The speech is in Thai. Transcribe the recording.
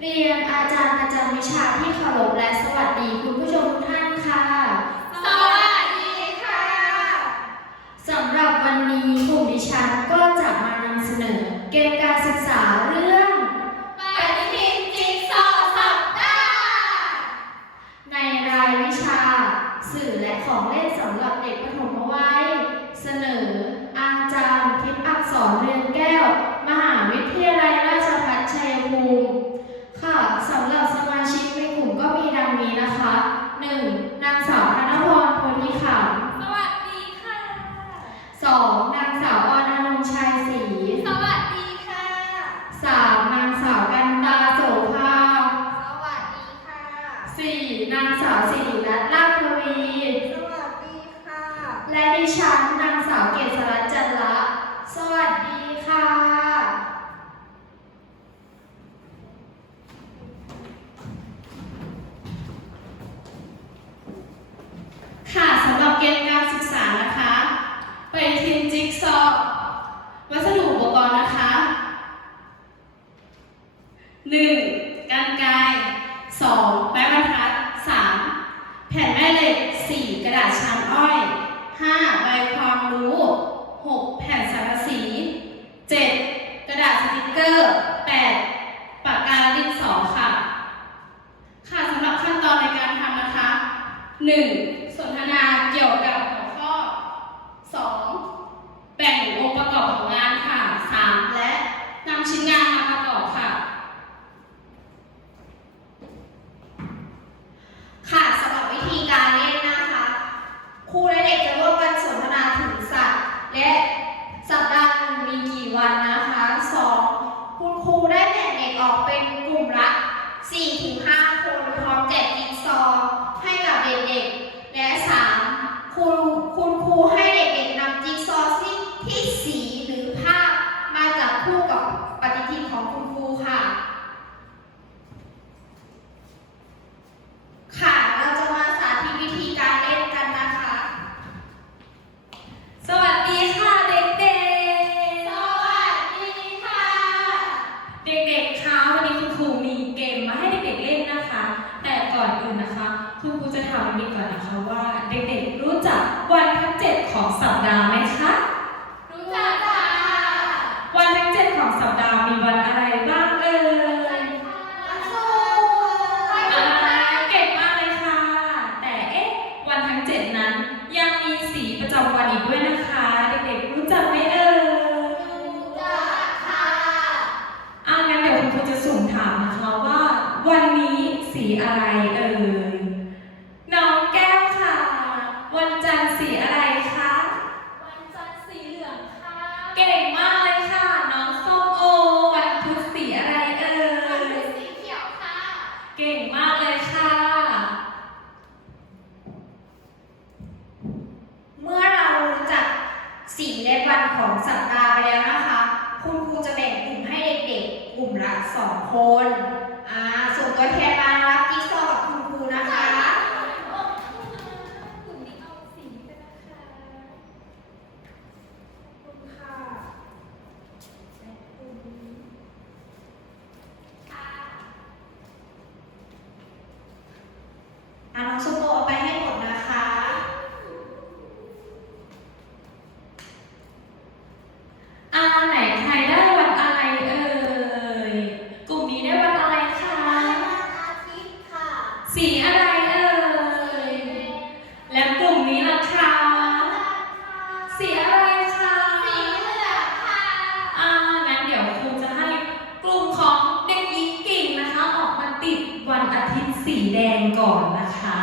เรียนอาจารย์ประจำวิชาที่เคารพและสวัสดีคุณผู้ชมทุกท่านค่ะ สวัสดีค่ะ สำหรับวันนี้กลุ่มดิฉันก็จะมานำเสนอเกมการศึกษาเรื่องปฏิทินจิ๊กซอว์สัปดาห์ในรายวิชา สื่อและของเล่นสำหรับเด็กประถมวัยเสนอ อาจารย์ทิพย์อักษรเรียนแก้างสาวสิริรัตน์ลาภวี สวัสดีค่ะ และดิฉันนางสาวเกษรัตน์จันละ สวัสดีค่ะ ค่ะสำหรับเกณฑ์การศึกษานะคะ ไปทินจิ๊กซอว์วัสดุอุปกรณ์นะคะหนึ่ง khu đấy đẹp rồi ข่าวนี้ก่อนนะคะว่าเด็กๆรู้จักวันทั้งดของสัปดาห์ไหม เก่งมากเลยค่ะ เมื่อเรารู้จักสีและวันของสัปดาห์ไปแล้วนะคะ คุณครูจะแบ่งกลุ่มให้เด็กๆ กลุ่มละสองคน ลุ่มนี้ล่ะคะสีอะไรคะสีเหลืองค่ะอ่างั้นเดี๋ยวครูจะให้กลุ่มของเด็กหญิงกิ่งนะคะ ออกมาติดวันอาทิตย์สีแดงก่อนนะคะ